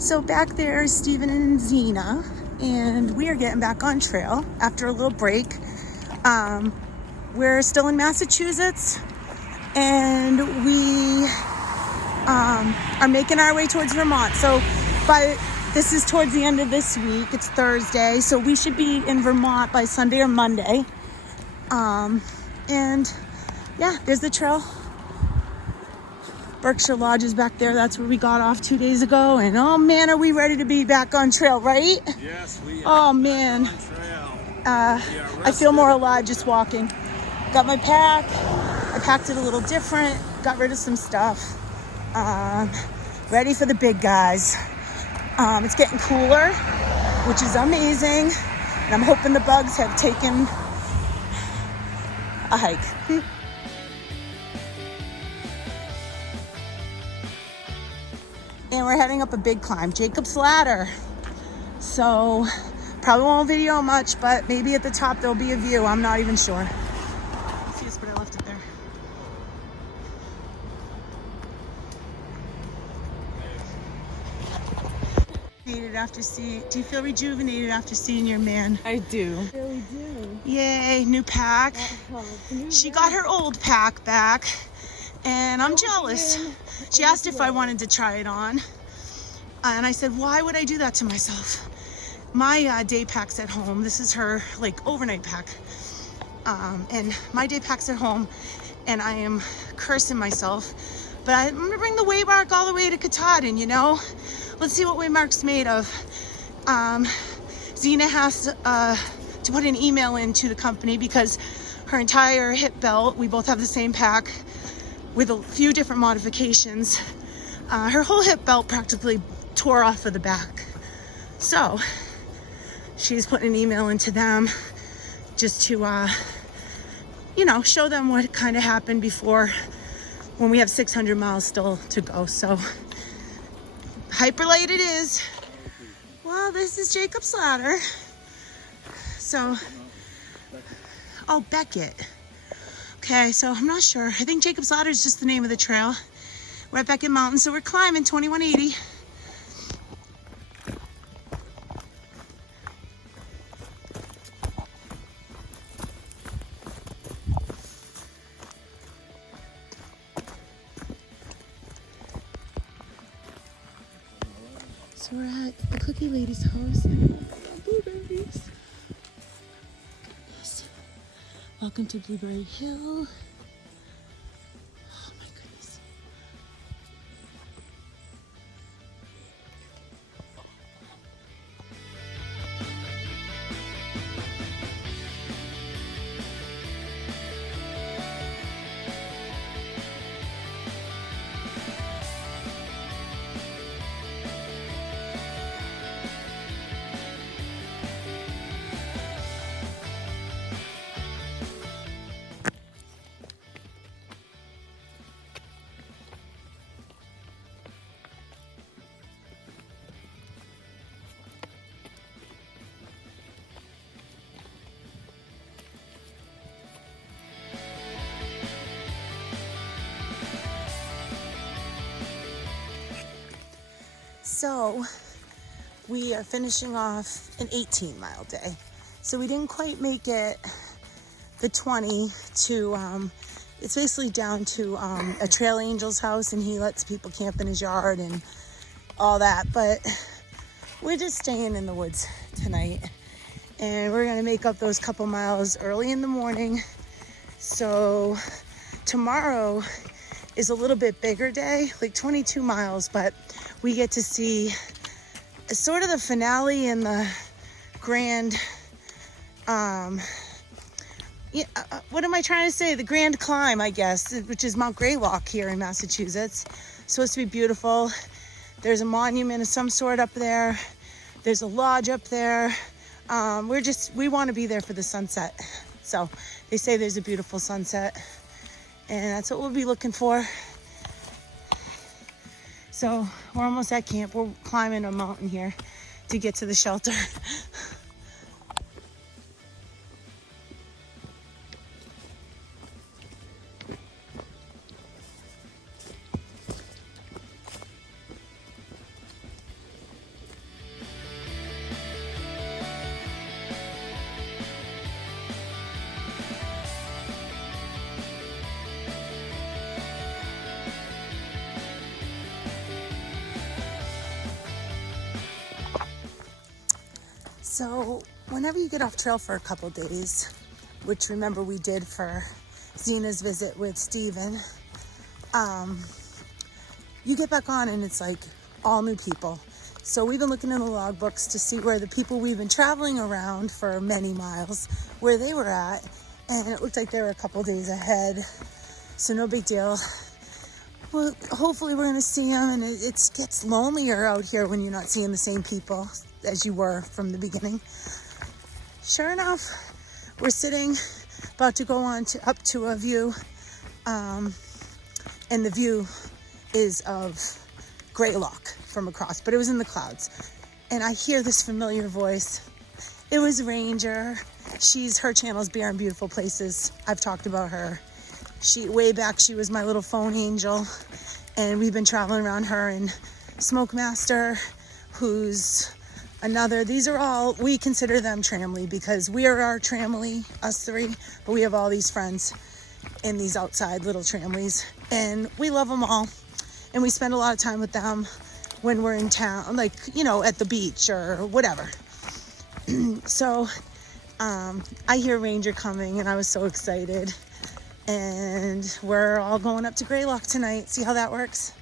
So back there is Steven and Zena, and we are getting back on trail after a little break. We're still in Massachusetts, and we are making our way towards Vermont. So this is towards the end of this week. It's Thursday, so we should be in Vermont by Sunday or Monday. And yeah, there's the trail. Berkshire Lodge is back there. That's where we got off 2 days ago. And oh man, are we ready to be back on trail, right? Yes, we are. Oh man. Back on trail. I feel more alive just walking. Got my pack. I packed it a little different. Got rid of some stuff. Ready for the big guys. It's getting cooler, which is amazing. And I'm hoping the bugs have taken a hike. And we're heading up a big climb, Jacob's Ladder. So probably won't video much, but maybe at the top there'll be a view. I'm not even sure. See this, but I left it there. Do you feel rejuvenated after seeing your man? I do. I really do. Yay, new pack. She got her old pack back, and I'm jealous. She asked if I wanted to try it on, and I said, why would I do that to myself? My day pack's at home. This is her like overnight pack, and my day pack's at home, and I am cursing myself, but I'm gonna bring the Waymark all the way to Katahdin, you know? Let's see what Waymark's made of. Zena has to put an email into the company because her entire hip belt, we both have the same pack with a few different modifications. Her whole hip belt practically tore off of the back. So she's putting an email into them just to, show them what kind of happened before when we have 600 miles still to go. So hyperlight it is. Well, this is Jacob's Ladder. So, oh, Beckett. Okay, so I'm not sure. I think Jacob's Ladder is just the name of the trail. We're at Beckett Mountain, so we're climbing 2180. So we're at the Cookie Lady's house and blueberries. Yes. Welcome to Blueberry Hill. Oh my goodness. So we are finishing off an 18-mile day. So we didn't quite make it the 20 to, it's basically down to a Trail Angel's house, and he lets people camp in his yard and all that. But we're just staying in the woods tonight, and we're gonna make up those couple miles early in the morning. So tomorrow is a little bit bigger day, like 22 miles, but we get to see sort of the finale and the grand, what am I trying to say? The grand climb, I guess, which is Mount Greylock here in Massachusetts. It's supposed to be beautiful. There's a monument of some sort up there. There's a lodge up there. We want to be there for the sunset. So they say there's a beautiful sunset, and that's what we'll be looking for. So we're almost at camp. We're climbing a mountain here to get to the shelter. So whenever you get off trail for a couple days, which remember we did for Zena's visit with Steven, you get back on and it's like all new people. So we've been looking in the logbooks to see where the people we've been traveling around for many miles, where they were at, and it looked like they were a couple days ahead. So no big deal. Well, hopefully we're gonna see them, and it gets lonelier out here when you're not seeing the same people as you were from the beginning. Sure enough, we're sitting, about to go on up to a view, and the view is of Greylock from across, but it was in the clouds. And I hear this familiar voice. It was Ranger. Her channel's Beer and Beautiful Places. I've talked about her. Way back, she was my little phone angel, and we've been traveling around her, and Smoke Master, who's another. These are all, we consider them Tramley because we are our Tramley, us three, but we have all these friends in these outside little Tramleys, and we love them all, and we spend a lot of time with them when we're in town, like, you know, at the beach or whatever. So I hear Ranger coming, and I was so excited, and we're all going up to Greylock tonight. See how that works?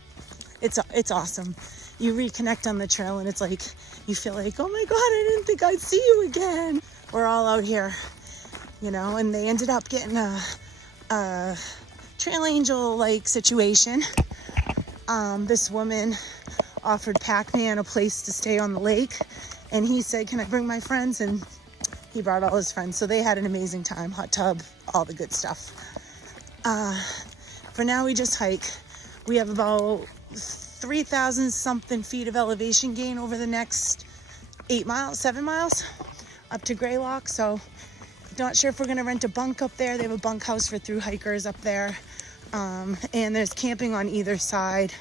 It's awesome. You reconnect on the trail, and it's like you feel like, oh my god, I didn't think I'd see you again. We're all out here, you know, and they ended up getting a trail angel like situation. This woman offered Pac-Man a place to stay on the lake, and he said, can I bring my friends? And he brought all his friends, so they had an amazing time. Hot tub, all the good stuff. For now, we just hike. We have about 3,000 something feet of elevation gain over the next 7 miles up to Greylock. So not sure if we're gonna rent a bunk up there. They have a bunkhouse for through hikers up there. And there's camping on either side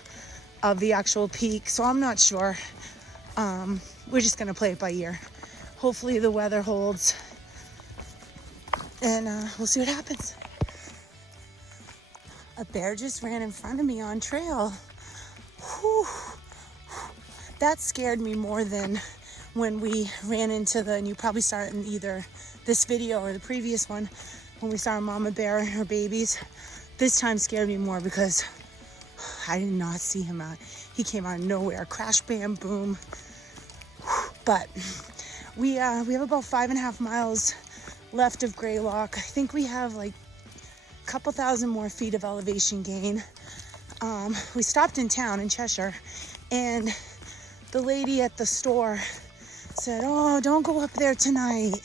of the actual peak. So I'm not sure. We're just gonna play it by ear. Hopefully the weather holds, and we'll see what happens. A bear just ran in front of me on trail. Whew. That scared me more than when we ran into and you probably saw it in either this video or the previous one, when we saw Mama Bear and her babies. This time scared me more because I did not see him out. He came out of nowhere, crash, bam, boom. But we have about 5.5 miles left of Greylock. I think we have like a couple thousand more feet of elevation gain. We stopped in town in Cheshire, and the lady at the store said, oh, don't go up there tonight.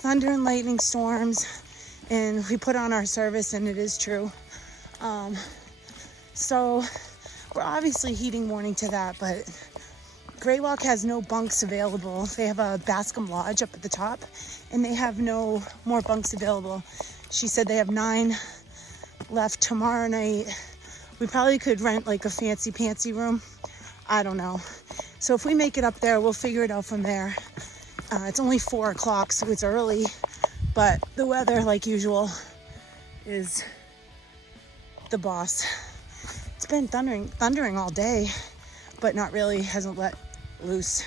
Thunder and lightning storms. And we put on our service, and it is true. So we're obviously heeding warning to that, but Greylock has no bunks available. They have a Bascom lodge up at the top, and they have no more bunks available. She said they have 9 left tomorrow night. We probably could rent like a fancy pantsy room. I don't know. So if we make it up there, we'll figure it out from there. It's only 4 o'clock, so it's early, but the weather, like usual, is the boss. It's been thundering all day, but not really, hasn't let loose.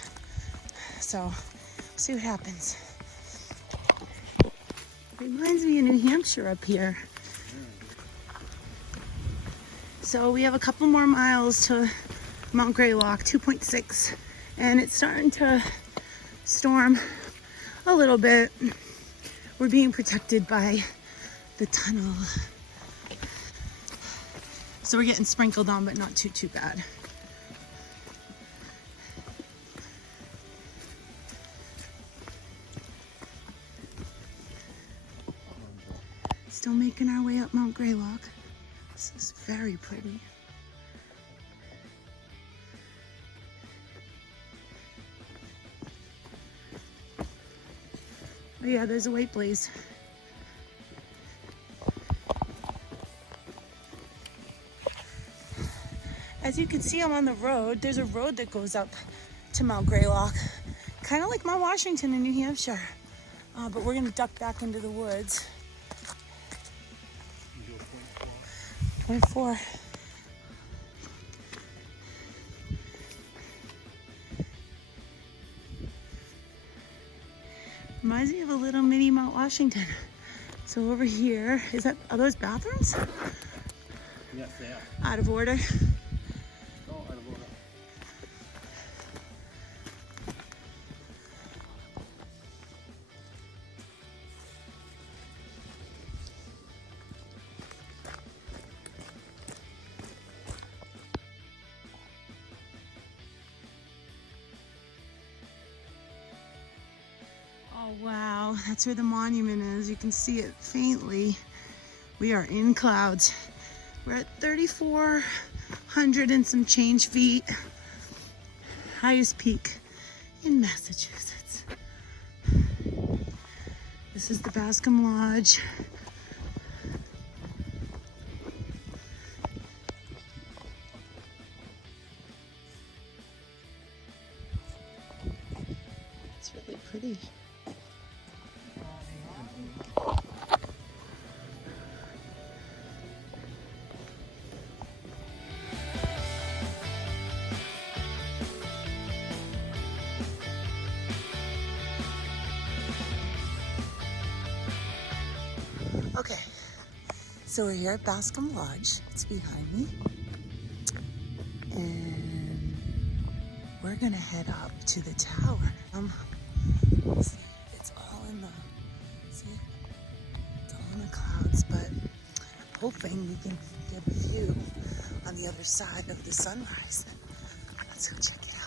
So see what happens. Reminds me of New Hampshire up here. So we have a couple more miles to Mount Greylock, 2.6, and it's starting to storm a little bit. We're being protected by the tunnel. So we're getting sprinkled on, but not too bad. Still making our way up Mount Greylock. This is very pretty. Oh yeah, there's a white blaze. As you can see, I'm on the road. There's a road that goes up to Mount Greylock, kind of like Mount Washington in New Hampshire. But we're gonna duck back into the woods. 0.4. Reminds me of a little mini Mount Washington. So over here, are those bathrooms? Yes, they are. Out of order. Oh, out of order. Oh wow, that's where the monument is. You can see it faintly. We are in clouds. We're at 3,400 and some change feet. Highest peak in Massachusetts. This is the Bascom Lodge. It's really pretty. Okay, so we're here at Bascom Lodge. It's behind me. And we're gonna head up to the tower. See, it's all in the clouds, but hoping we can get a view on the other side of the sunrise. Let's go check it out.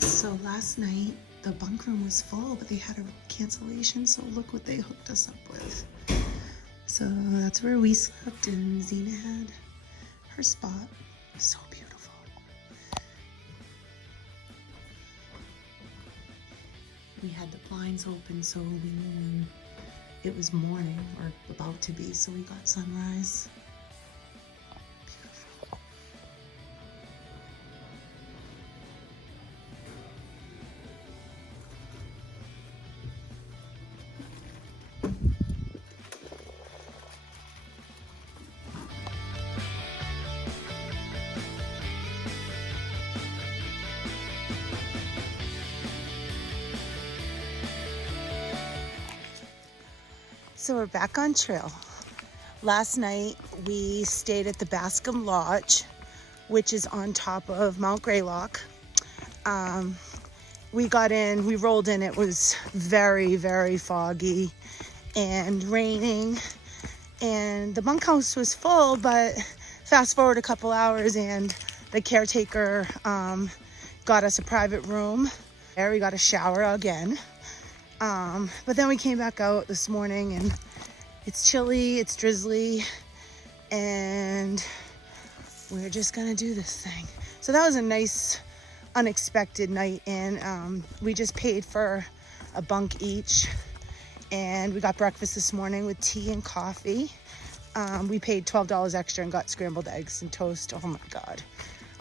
So last night, the bunk room was full, but they had a cancellation, so look what they hooked us up with. So that's where we slept, and Zena had her spot. So beautiful. We had the blinds open, so we knew it was morning, or about to be, so we got sunrise. So we're back on trail. Last night we stayed at the Bascom Lodge, which is on top of Mount Greylock. We got in, we rolled in, it was very, very foggy and raining, and the bunkhouse was full, but fast forward a couple hours and the caretaker got us a private room. There we got a shower again. But then we came back out this morning and it's chilly, it's drizzly, and we're just gonna do this thing. So that was a nice, unexpected night in. We just paid for a bunk each, and we got breakfast this morning with tea and coffee. We paid $12 extra and got scrambled eggs and toast. Oh my God.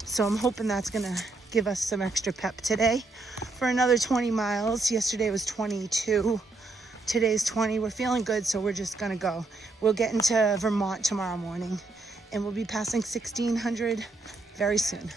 So I'm hoping that's gonna give us some extra pep today for another 20 miles. Yesterday was 22. Today's 20. We're feeling good, so we're just gonna go. We'll get into Vermont tomorrow morning, and we'll be passing 1,600 very soon.